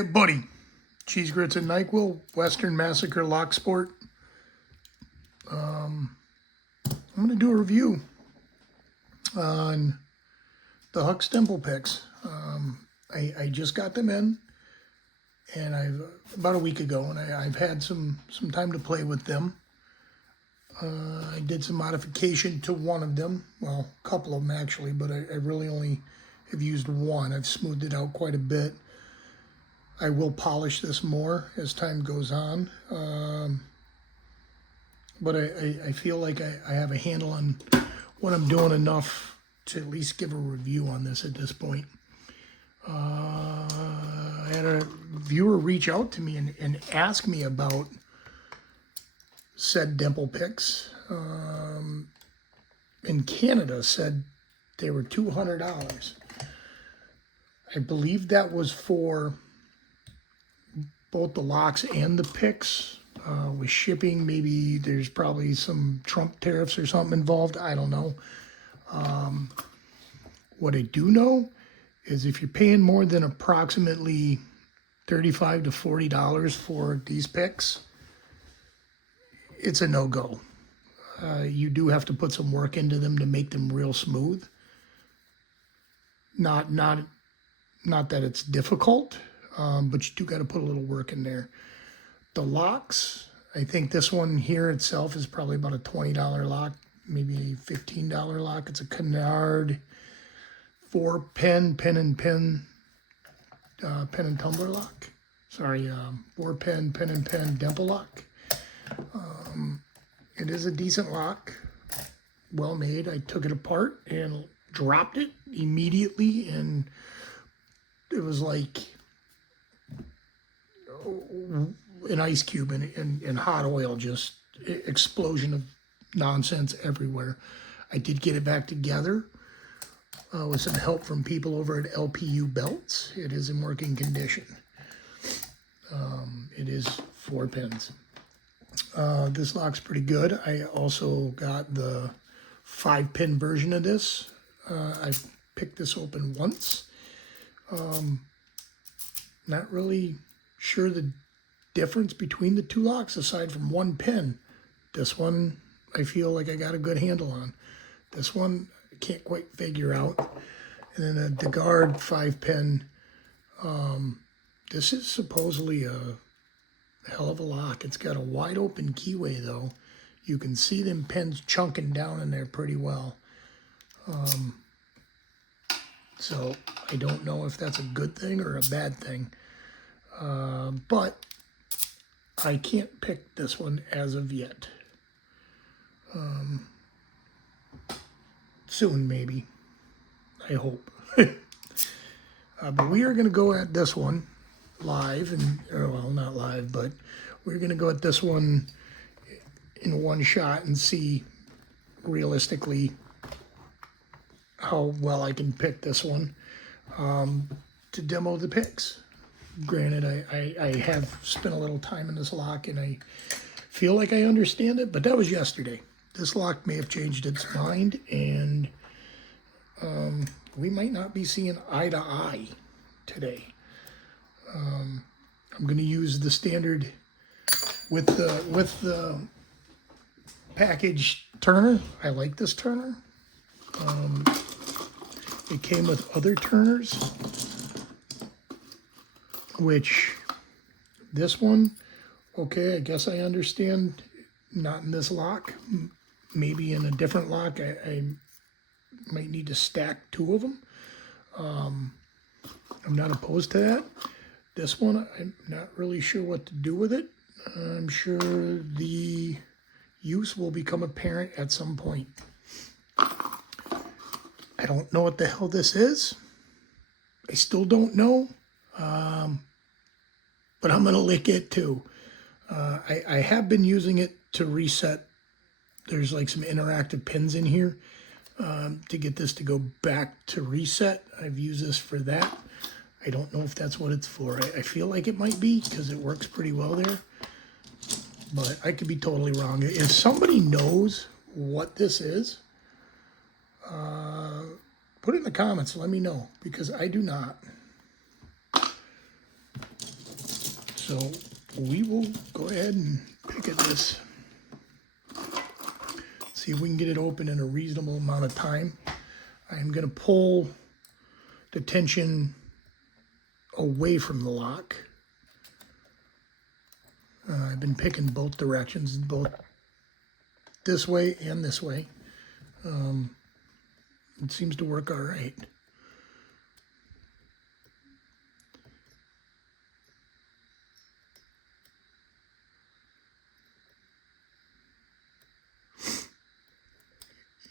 Hey buddy, Cheese Grits and NyQuil, Western Massacre Locksport. I'm going to do a review on the Huck Dimple picks. I just got them in, and about a week ago, and I've had some time to play with them. I did some modification to one of them, well, a couple of them actually, but I really only have used one. I've smoothed it out quite a bit. I will polish this more as time goes on, but I feel like I have a handle on what I'm doing enough to at least give a review on this at this point. I had a viewer reach out to me and ask me about said Dimple picks. In Canada, said they were $200. I believe that was for both the locks and the picks. With shipping, maybe there's probably some Trump tariffs or something involved. I don't know. What I do know is if you're paying more than approximately $35 to $40 for these picks, it's a no-go. You do have to put some work into them to make them real smooth. Not that it's difficult, but you do got to put a little work in there. The locks, I think this one here itself is probably about a $20 lock, maybe a $15 lock. It's a Kenaurd 4-pin, pen and tumbler lock. Sorry, 4-pin, pen and pen Dimple lock. It is a decent lock, well made. I took it apart and dropped it immediately, and it was like an ice cube in hot oil, just explosion of nonsense everywhere. I did get it back together with some help from people over at LPU Belts. It is in working condition. It is 4 pins. This lock's pretty good. I also got the 5-pin version of this. I picked this open once. Not really sure the difference between the two locks aside from 1 pin. This one I feel like I got a good handle on. This one I can't quite figure out. And then a Kenaurd 5-pin. This is supposedly a hell of a lock. It's got a wide open keyway though. You can see them pins chunking down in there pretty well. So I don't know if that's a good thing or a bad thing. But I can't pick this one as of yet. Soon maybe. I hope. But we are going to go at this one live, and well, not live, but we're going to go at this one in one shot and see realistically how well I can pick this one to demo the picks. Granted, I have spent a little time in this lock and I feel like I understand it, but that was yesterday. This lock may have changed its mind, and we might not be seeing eye to eye today. I'm going to use the standard with the package turner. I like this turner. It came with other turners, which this one, okay, I guess I understand, not in this lock. Maybe in a different lock, I might need to stack 2 of them. I'm not opposed to that. This one, I'm not really sure what to do with it. I'm sure the use will become apparent at some point. I don't know what the hell this is. I still don't know. But I'm going to lick it too. I have been using it to reset. There's like some interactive pins in here to get this to go back to reset. I've used this for that. I don't know if that's what it's for. I feel like it might be because it works pretty well there. But I could be totally wrong. If somebody knows what this is, put it in the comments. Let me know, because I do not. So we will go ahead and pick at this. See if we can get it open in a reasonable amount of time. I'm going to pull the tension away from the lock. I've been picking both directions, both this way and this way. It seems to work all right.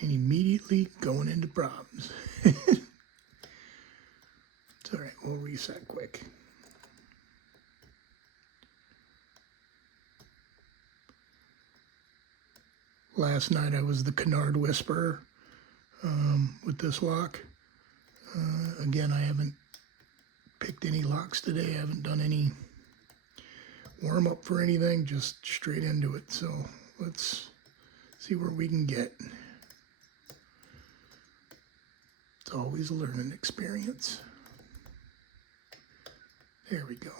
And immediately going into problems. It's all right, we'll reset quick. Last night I was the Kenaurd Whisperer with this lock. Again, I haven't picked any locks today. I haven't done any warm up for anything, just straight into it. So let's see where we can get. It's always a learning experience. There we go.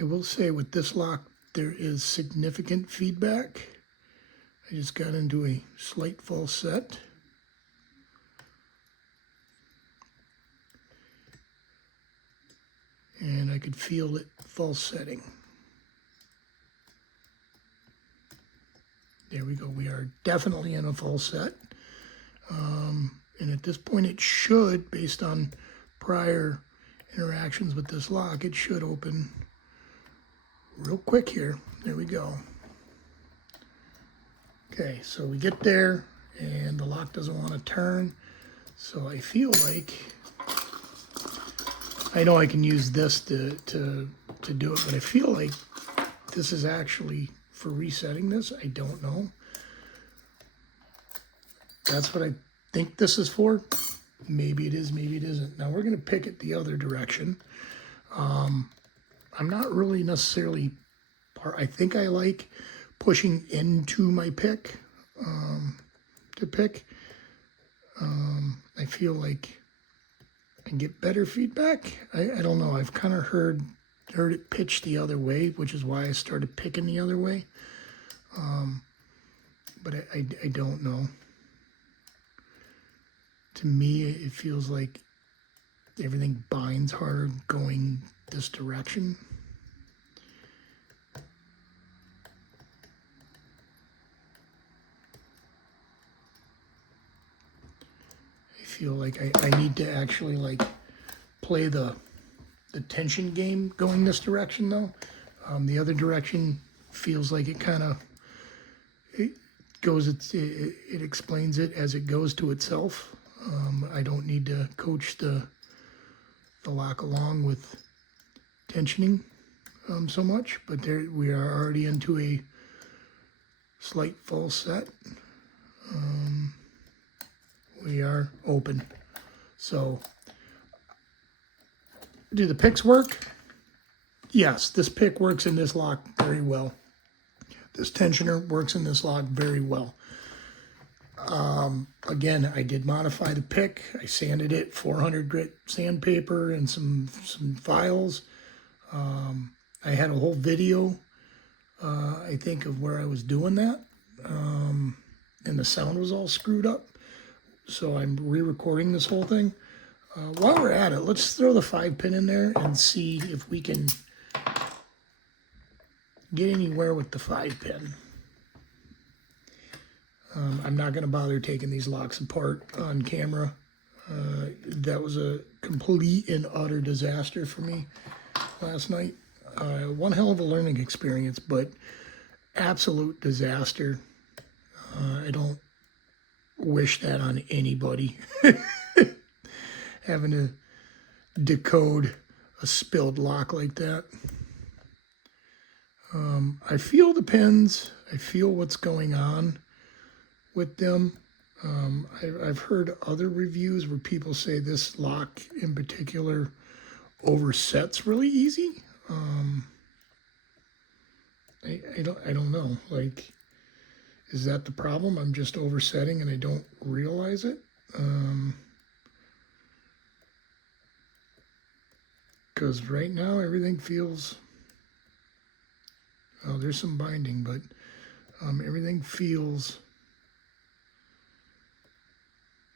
I will say with this lock, there is significant feedback. I just got into a slight false set. And I could feel it false setting. There we go. We are definitely in a false set. And at this point it should, based on prior interactions with this lock, it should open real quick here. There we go. Okay, so we get there and the lock doesn't want to turn. So I feel like, I know I can use this to do it, but I feel like this is actually for resetting this. I don't know. That's what I think this is for. Maybe it is, maybe it isn't. Now we're going to pick it the other direction. I'm not really necessarily, I think I like pushing into my pick to pick. I feel like I get better feedback. I don't know. I've kind of heard it pitch the other way, which is why I started picking the other way. But I don't know. To me, it feels like everything binds harder going this direction. I feel like I need to actually like play the tension game going this direction though. The other direction feels like it kind of goes. It explains it as it goes to itself. I don't need to coach the lock along with tensioning so much, but there we are already into a slight false set. We are open. So do the picks work? Yes, this pick works in this lock very well. This tensioner works in this lock very well. Again, I did modify the pick. I sanded it, 400 grit sandpaper and some files. I had a whole video, I think, of where I was doing that. And the sound was all screwed up. So I'm re-recording this whole thing. While we're at it, let's throw the 5-pin in there and see if we can get anywhere with the 5-pin. I'm not going to bother taking these locks apart on camera. That was a complete and utter disaster for me last night. One hell of a learning experience, but absolute disaster. I don't wish that on anybody. Having to decode a spilled lock like that. I feel the pins. I feel what's going on with them. I've heard other reviews where people say this lock in particular oversets really easy. I don't know. Like, is that the problem? I'm just oversetting and I don't realize it. Because right now everything feels, oh, there's some binding, but everything feels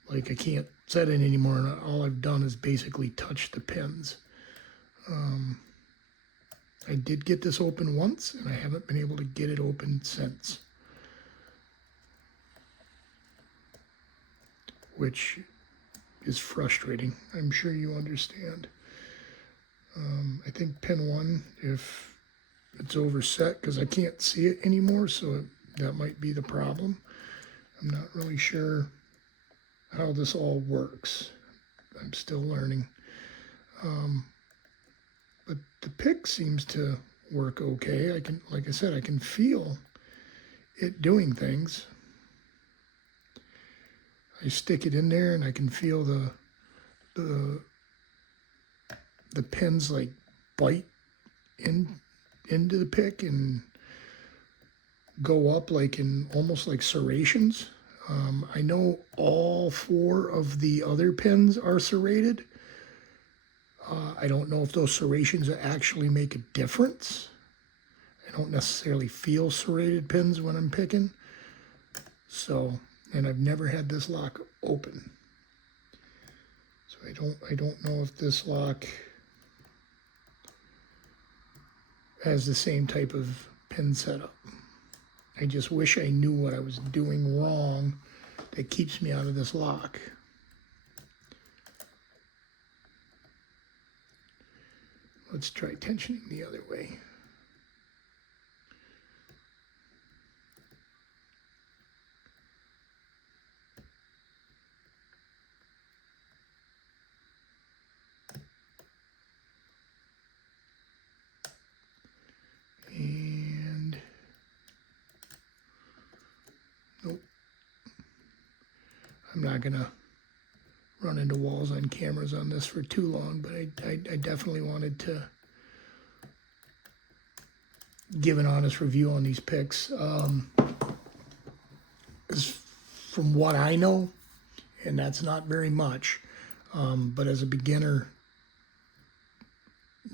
like I can't set it anymore, and all I've done is basically touch the pins. I did get this open once, and I haven't been able to get it open since, which is frustrating. I'm sure you understand. I think pin 1, if it's overset, because I can't see it anymore, so that might be the problem. I'm not really sure how this all works. I'm still learning. But the pick seems to work okay. I can, like I said, I can feel it doing things. I stick it in there and I can feel the pins like bite into the pick and go up like in almost like serrations. I know all 4 of the other pins are serrated. I don't know if those serrations actually make a difference. I don't necessarily feel serrated pins when I'm picking. So, and I've never had this lock open. So I don't know if this lock has the same type of pin setup. I just wish I knew what I was doing wrong that keeps me out of this lock. Let's try tensioning the other way. And nope. I'm not gonna run into walls on cameras on this for too long, but I definitely wanted to give an honest review on these picks. From what I know, and that's not very much, but as a beginner,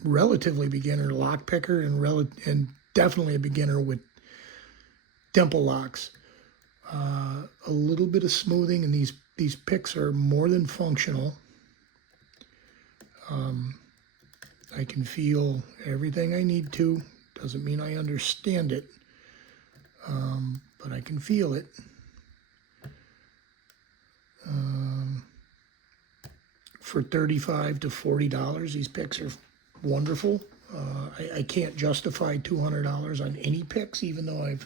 relatively beginner lock picker, and definitely a beginner with Dimple locks, a little bit of smoothing, and these picks are more than functional. I can feel everything I need to. Doesn't mean I understand it, but I can feel it. For $35 to $40, these picks are wonderful. I can't justify $200 on any picks, even though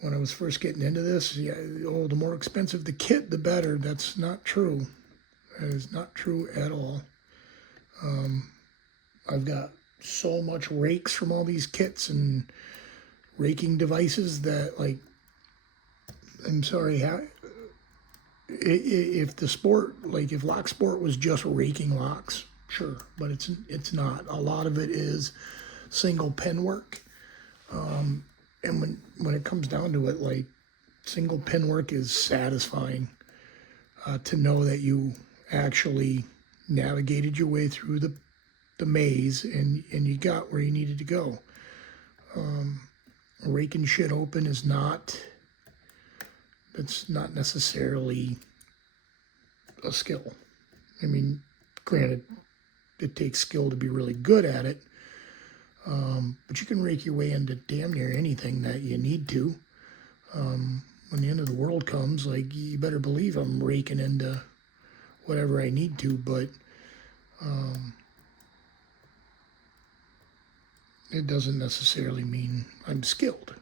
when I was first getting into this, yeah, oh, the more expensive the kit, the better. That's not true. That is not true at all. I've got so much rakes from all these kits and raking devices that, like, I'm sorry, if the sport, like if Locksport was just raking locks, sure, but it's not. A lot of it is single pin work. And when it comes down to it, like, single pin work is satisfying to know that you actually navigated your way through the maze and you got where you needed to go. Raking shit open is that's not necessarily a skill. I mean, granted, it takes skill to be really good at it, but you can rake your way into damn near anything that you need to. When the end of the world comes, like, you better believe I'm raking into whatever I need to, but it doesn't necessarily mean I'm skilled.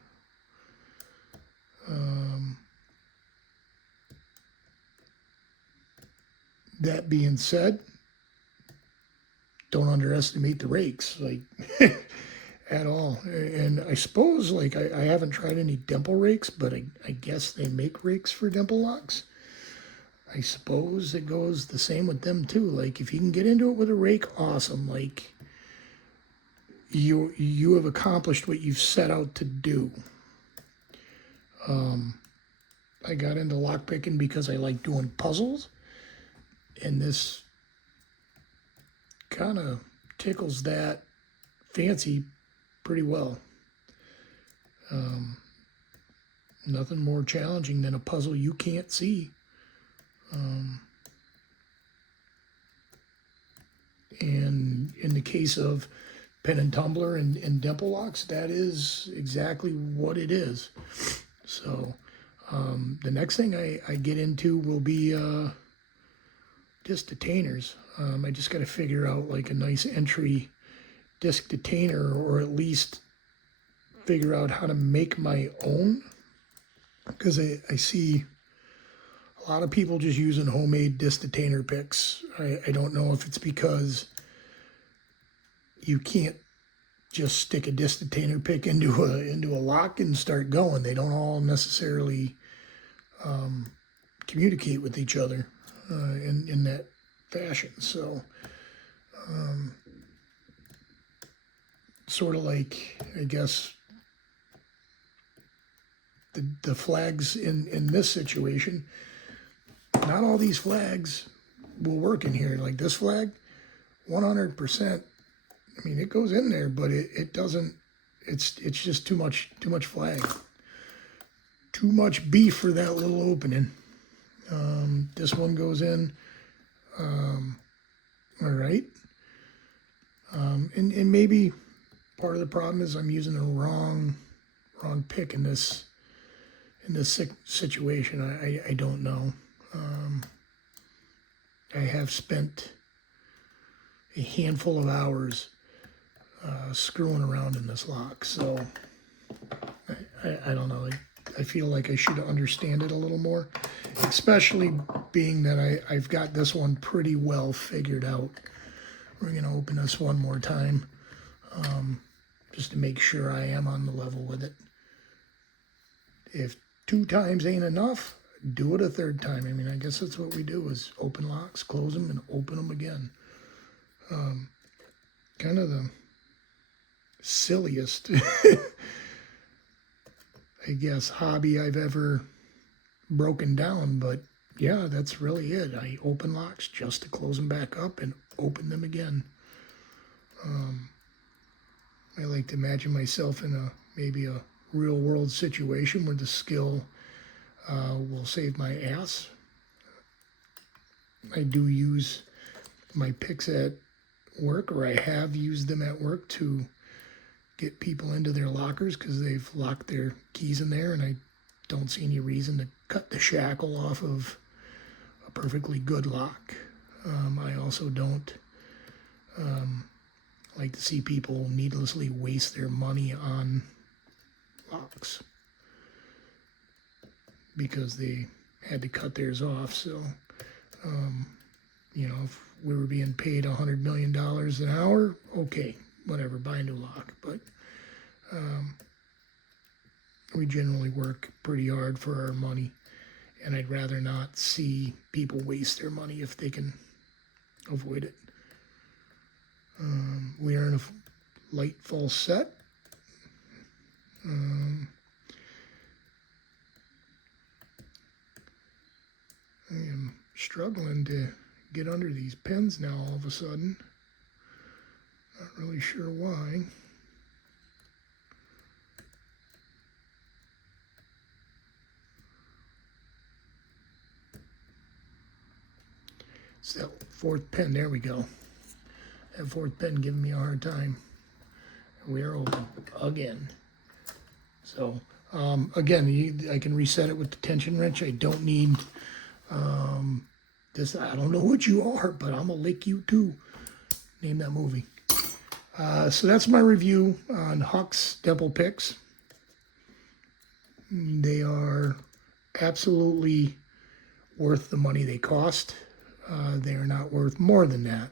That being said, don't underestimate the rakes, like, at all. And I suppose, like, I haven't tried any Dimple rakes, but I guess they make rakes for Dimple locks. I suppose it goes the same with them too. Like, if you can get into it with a rake, awesome. Like, you have accomplished what you've set out to do. I got into lockpicking because I like doing puzzles, and this kind of tickles that fancy pretty well. Nothing more challenging than a puzzle you can't see. And in the case of Pen and Tumbler and Dimple locks, that is exactly what it is. So the next thing I get into will be disc detainers. I just got to figure out like a nice entry disc detainer, or at least figure out how to make my own, because I see a lot of people just using homemade disc detainer picks. I don't know if it's because you can't just stick a disc detainer pick into a lock and start going. They don't all necessarily communicate with each other in that fashion. So sort of like, I guess, the flags in this situation, not all these flags will work in here. Like this flag, 100%. I mean, it goes in there, but it doesn't. It's just too much flag. Too much beef for that little opening. This one goes in. All right. And maybe part of the problem is I'm using the wrong pick in this situation. I don't know. I have spent a handful of hours screwing around in this lock, so I don't know. I feel like I should understand it a little more, especially being that I've got this one pretty well figured out. We're going to open this one more time just to make sure I am on the level with it. If 2 times ain't enough, do it a 3rd time. I mean, I guess that's what we do, is open locks, close them, and open them again. Kind of the silliest, I guess, hobby I've ever broken down, but yeah, that's really it. I open locks just to close them back up and open them again. I like to imagine myself in maybe a real world situation where the skill will save my ass. I do use my picks at work, or I have used them at work to get people into their lockers because they've locked their keys in there, and I don't see any reason to cut the shackle off of a perfectly good lock. I also don't like to see people needlessly waste their money on locks because they had to cut theirs off. So, you know, if we were being paid $100 million an hour, okay, whatever, buy a new lock. But we generally work pretty hard for our money, and I'd rather not see people waste their money if they can avoid it. We are in a light false set. I am struggling to get under these pins now all of a sudden. Not really sure why. It's that 4th pin. There we go. That 4th pin giving me a hard time. We are open again. So, again, I can reset it with the tension wrench. I don't need this. I don't know what you are, but I'm going to lick you too. Name that movie. So that's my review on Huck's Dimple picks. They are absolutely worth the money they cost. They are not worth more than that.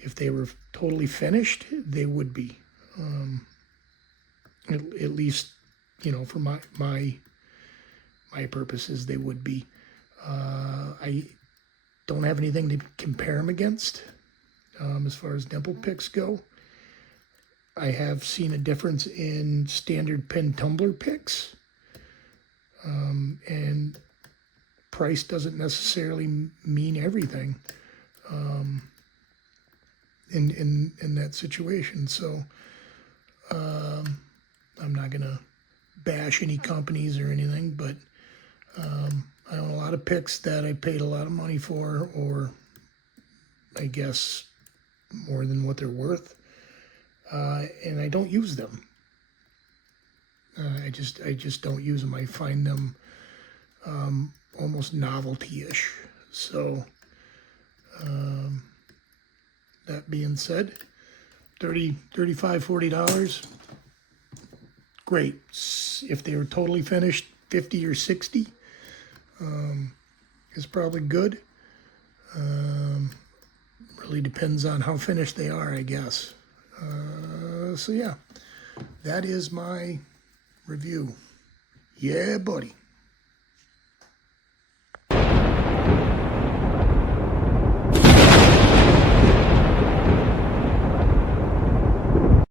If they were totally finished, they would be. At least, you know, for my purposes, they would be. I don't have anything to compare them against as far as Dimple picks go. I have seen a difference in standard pin tumbler picks, and price doesn't necessarily mean everything. in that situation. So I'm not gonna bash any companies or anything, but I own a lot of picks that I paid a lot of money for, or I guess more than what they're worth, and I don't use them. I just don't use them. I find them almost novelty-ish. So that being said, $30, $35, $40, great. If they were totally finished, 50 or 60 is probably good. Really depends on how finished they are, I guess. So yeah, that is my review. Yeah, buddy.